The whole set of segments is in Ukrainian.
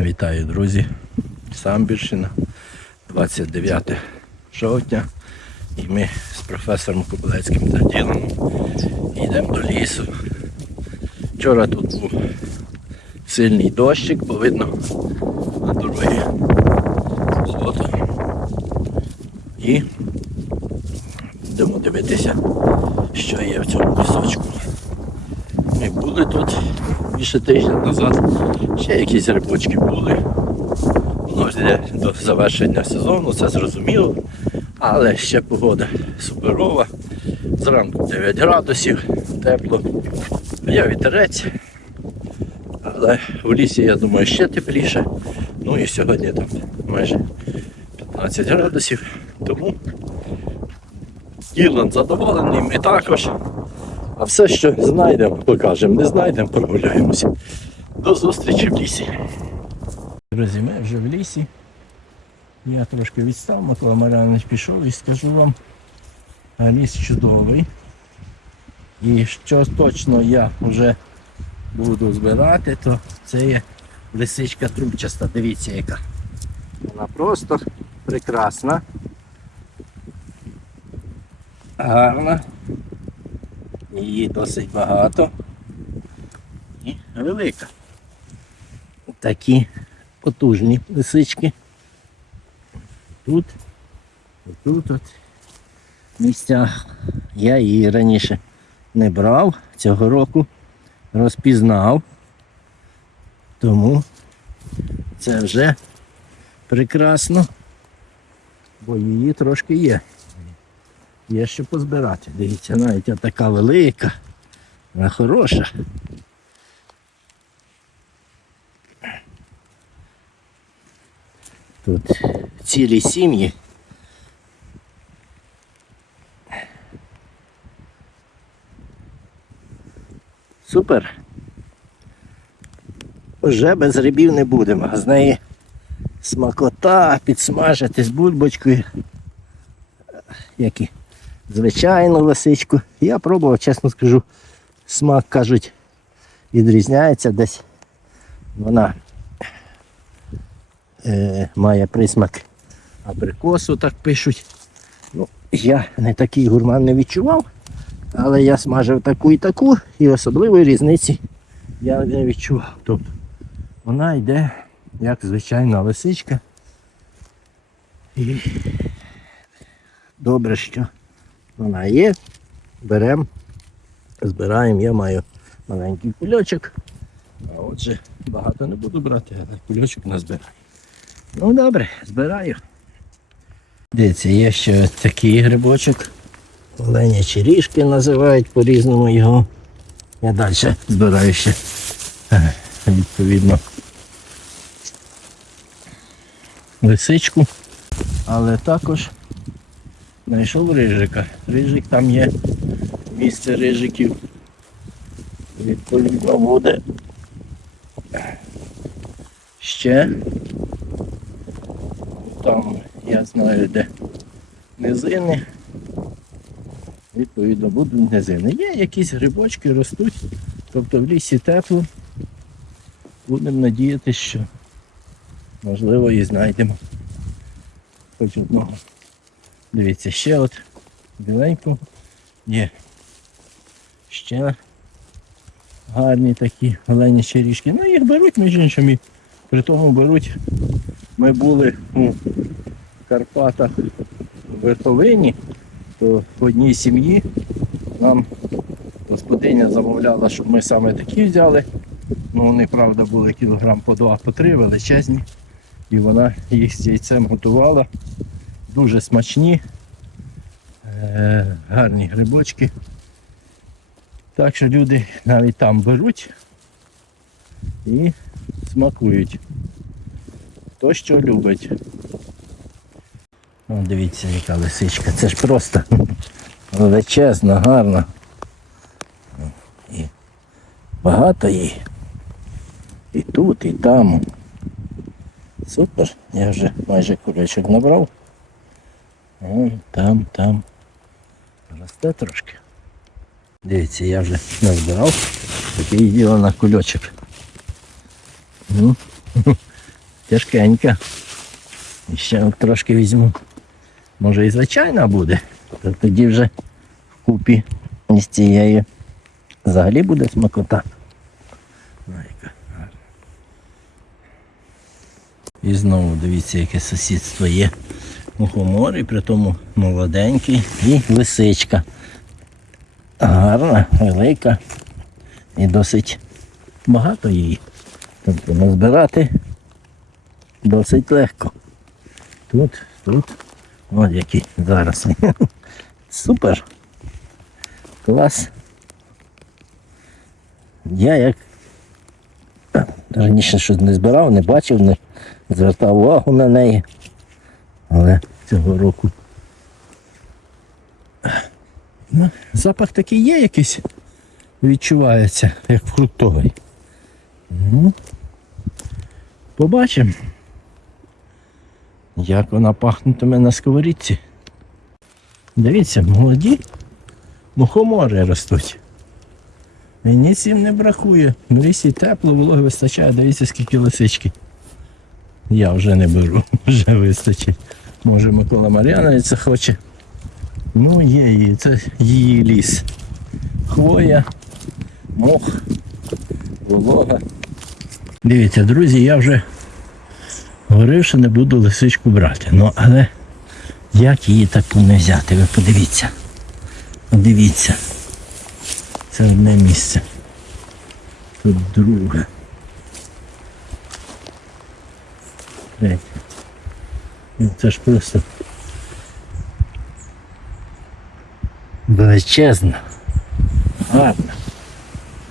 Вітаю, друзі! Самбірщина, 29 жовтня. І ми з професором Кобилецьким та Ділом йдемо до лісу. Вчора тут був сильний дощик, бо видно на дорогі болото. І будемо дивитися, що є в цьому лісочку. Ми були тут більше тижня назад, ще якісь рибочки були. Йде до завершення сезону, це зрозуміло. Але ще погода суперова. Зранку 9 градусів, тепло. Є вітерець. Але в лісі, я думаю, ще тепліше. Ну і сьогодні там майже 15 градусів. Тому Ділан задоволений, ми також. А все, що знайдемо, покажемо. Не знайдемо, прогуляємося. До зустрічі в лісі. Друзі, ми вже в лісі. Я трошки відстав, Микола Марянович пішов і скажу вам, ліс чудовий. І що точно я вже буду збирати, то це є лисичка трубчаста. Дивіться яка. Вона просто прекрасна. Гарна. Її досить багато. І велика. Такі потужні лисички. Тут, тут от місцях. Я її раніше не брав, цього року розпізнав. Тому це вже прекрасно, бо її трошки є. Є що позбирати. Дивіться, навіть така велика, вона хороша. Тут цілі сім'ї. Супер. Вже без грибів не будемо. З неї смакота, підсмажити з бульбочкою. Як і звичайну лисичку. Я пробував, чесно скажу, смак, кажуть, відрізняється десь. Вона е, має присмак абрикосу, так пишуть. Ну, я не такий гурман не відчував, але я смажив таку і таку, і особливої різниці я не відчував. Тобто вона йде як звичайна лисичка. І добре, що вона є. Беремо, збираємо, я маю маленький кульочок. А отже, багато не буду брати, але кульочок назбираю. Ну добре, збираю. Дивіться, є ще такий грибочок. Оленячі ріжки називають по-різному його. Я далі збираю ще е, відповідно лисичку. Але також знайшов рижика. Рижик там є місце рижиків. Відповідно буде. Ще там я знаю де низини. Відповідно будуть низини. Є якісь грибочки ростуть, тобто в лісі тепло. Будемо надіятися, що можливо і знайдемо хоч одного. Дивіться, ще от біленько є. Ще гарні такі оленячі ріжки. Ну їх беруть між іншими. При тому беруть. Ми були у Карпатах в Верховині, то в одній сім'ї нам господиня замовляла, щоб ми саме такі взяли. Ну вони, правда, були кілограм по два, по три величезні. І вона їх з яйцем готувала. Дуже смачні, е, гарні грибочки. Так що люди навіть там беруть і смакують. Хто що любить. О, дивіться, яка лисичка. Це ж просто величезна, гарна. І багато її. І тут, і там. Супер. Я вже майже курячок набрав. О, там, там. Росте трошки. Дивіться, я вже назбирав. Такий діло на кульочок. Ну, тяжкенька. І ще трошки візьму. Може і звичайна буде. То тоді вже вкупі із цією взагалі буде смакота. І знову дивіться, яке сусідство є. Мухомор, і при тому молоденький і лисичка. Гарна, велика і досить багато її. Тобто назбирати досить легко. Тут, тут. От які зараз. Супер. Клас. Я як раніше щось не збирав, не бачив, не звертав увагу на неї. Але цього року. Ну, запах такий є якийсь. Відчувається, як фруктовий. Ну, побачимо. Як вона пахнутиме на сковорідці. Дивіться, молоді мухомори ростуть. Мені цим не бракує. В лісі тепло, вологи вистачає, дивіться, скільки лисички. Я вже не беру, вже вистачить. Може Микола Мар'янович хоче. Ну, є її, це її ліс. Хвоя, мох, волога. Дивіться, друзі, я вже говорив, що не буду лисичку брати. Ну, але як її таку не взяти? Ви подивіться. Подивіться. Це одне місце. Тут друге. Третє. Ну, Це ж просто величезно. Гарно.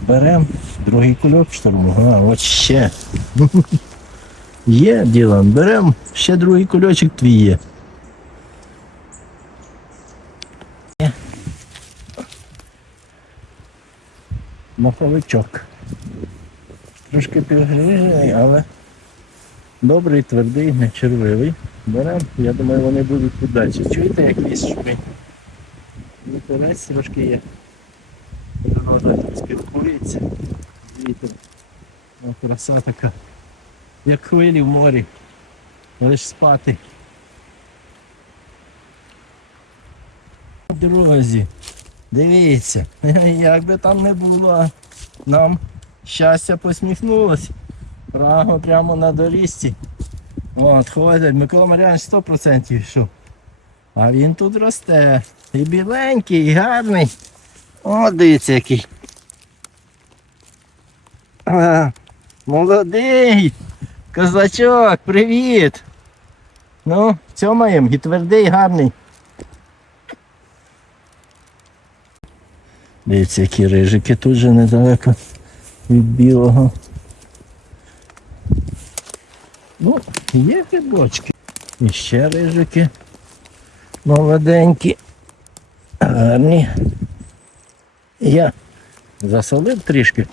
Беремо другий кульок штурму. А, от ще. Є діло, беремо, ще другий кульочок твій є. Маховичок. Трошки підгрижений, але добрий, твердий, не червивий. Беремо, я думаю, вони будуть далі. Чуєте, як ліс шумить? Вітерець трошки є. Природа спілкується. Вітер. О, краса така. Як хвилі в морі. Лиш спати. По дорозі. Дивіться, як би там не було, нам щастя посміхнулось. Право прямо на доріжці. От, ходить, Микола Мар'янович 100% йшов. А він тут росте. І біленький, і гарний. О, дивіться який. А, молодий. Козачок, привіт. Ну, цьомаєм, і твердий, гарний. Дивіться, які рижики тут же недалеко від білого. Ну, є грибочки. І ще рижики. Молоденькі. Гарні. Я засолив трішки.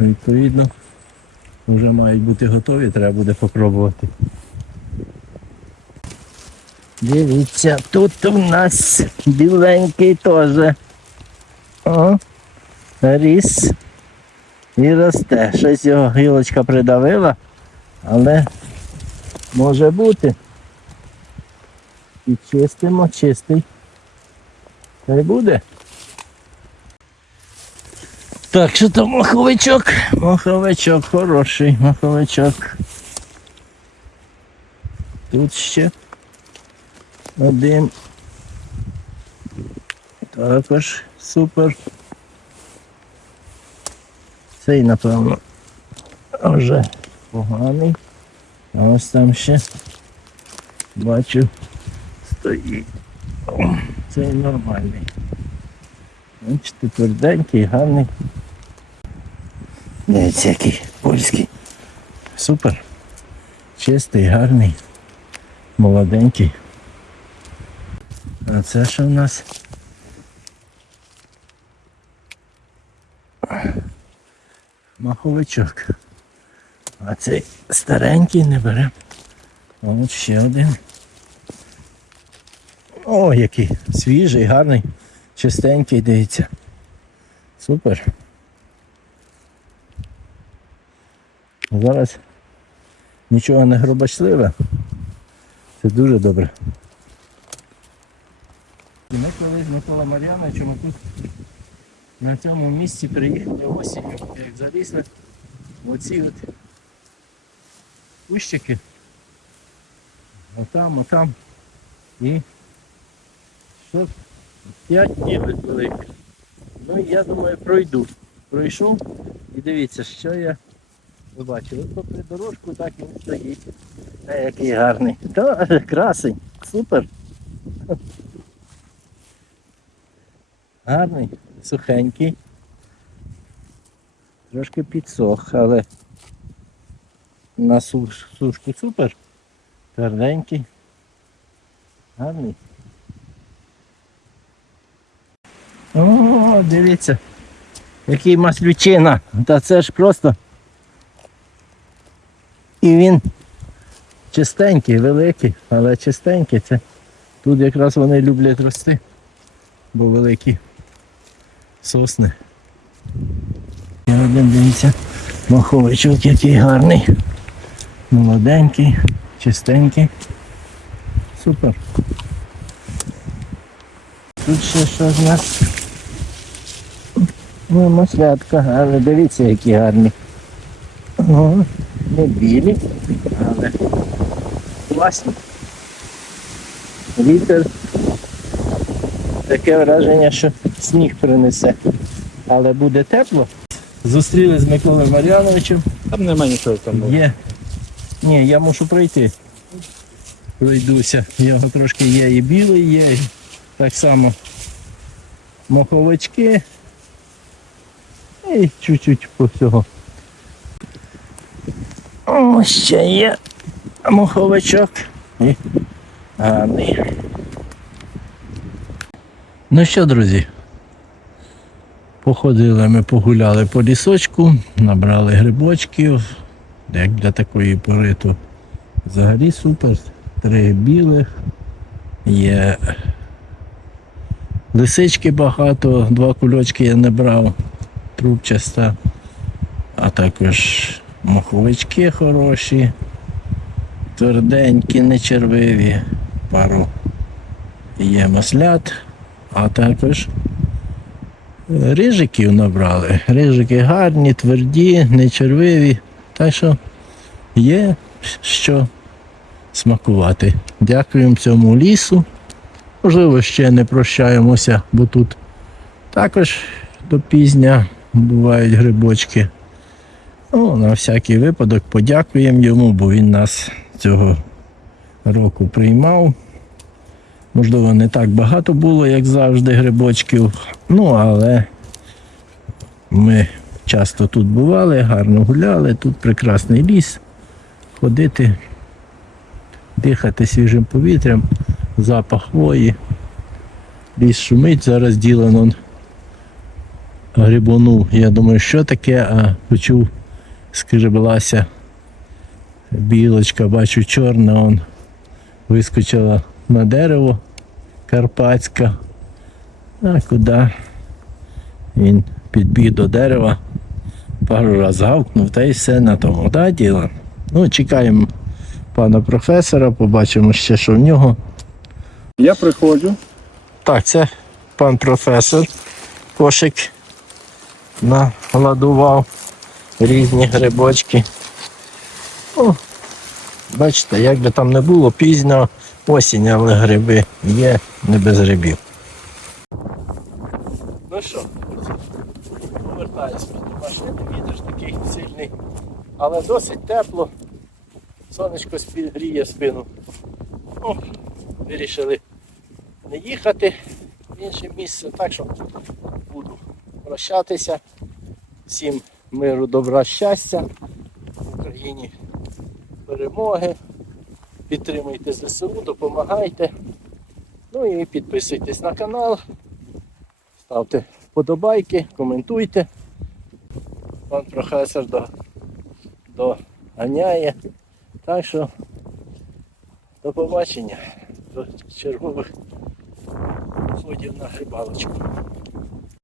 Відповідно, вже мають бути готові, треба буде попробувати. Дивіться, тут у нас біленький теж. Ріс і росте. Щось його гілочка придавила, але може бути. І чистимо, чистий. Хай буде. Так, що там маховичок? Маховичок хороший, маховичок. Тут ще один. Також супер. Цей, напевно, вже поганий. А ось там ще бачу стоїть. О, Цей нормальний. Бачите, тверденький, гарний. Дивіться, який польський. Супер. Чистий, гарний, молоденький. А це що в нас? Маховичок. А цей старенький не беремо. От ще один. О, який свіжий, гарний, чистенький, дивіться. Супер. Зараз нічого не гробачливе. Це дуже добре. І ми коли з Микола Мар'яновичем тут на цьому місці приїхали осінню, як залізли оці от кущики. Отам, отам. І що п'ять днів великих. Ну я думаю пройду. Пройшов і дивіться, що я бачили. От попри дорожку так він стоїть. А який гарний. Та красень. Супер. Гарний, сухенький. Трошки підсох, але на суш, сушку супер. Тверденький. Гарний. О, дивіться. Який маслючина. Та це ж просто. І він чистенький, великий, але чистенький. Це тут якраз вони люблять рости, бо великі сосни. І один дивіться, маховичок який гарний. Молоденький, чистенький. Супер. Тут ще що з нас? Ну, маслятка, але дивіться, які гарні. О, не білі, але класні. Вітер. Таке враження, що сніг принесе. Але буде тепло. Зустріли з Миколою Мар'яновичем. Там нема нічого там. Є. Ні, я мушу пройти. Пройдуся. Його трошки є і білий, є і так само моховички. І чуть-чуть по всього. О, ще є моховичок. І гарний. Ну що, друзі? Походили ми, погуляли по лісочку, набрали грибочків. Як для такої пори, то взагалі супер. Три білих. Є лисички багато, два кульочки я не брав, трубчаста, а також моховички хороші, тверденькі, нечервиві, пару є маслят, а також рижиків набрали. Рижики гарні, тверді, нечервиві. Так що є що смакувати. Дякуємо цьому лісу. Можливо, ще не прощаємося, бо тут також до пізня бувають грибочки. Ну, на всякий випадок подякуємо йому, бо він нас цього року приймав. Можливо, не так багато було, як завжди, грибочків. Ну, але ми часто тут бували, гарно гуляли, тут прекрасний ліс. Ходити, дихати свіжим повітрям, запах хвої. Ліс шумить, зараз ділен он грибонув. Я думаю, що таке, а почув, скріблася білочка, бачу чорна, он вискочила на дерево карпатська. А куди? Він підбіг до дерева, пару разів гавкнув та й все на тому. Да, діло. Ну, чекаємо пана професора, побачимо ще, що в нього. Я приходжу, Так, це пан професор. Кошик наладував різні грибочки. О, бачите, як би там не було, пізно осінь, але гриби є не без грибів. Ну що, повертаюся до машини, вітер такий сильний, але досить тепло. Сонечко гріє спину. О, вирішили не їхати в інше місце, так що буду прощатися. Всім миру, добра, щастя, в Україні перемоги. Підтримуйте ЗСУ, допомагайте. Ну і підписуйтесь на канал, ставте вподобайки, коментуйте. Пан професор до, ганяє. Так що до побачення, до чергових ходів на грибалочку.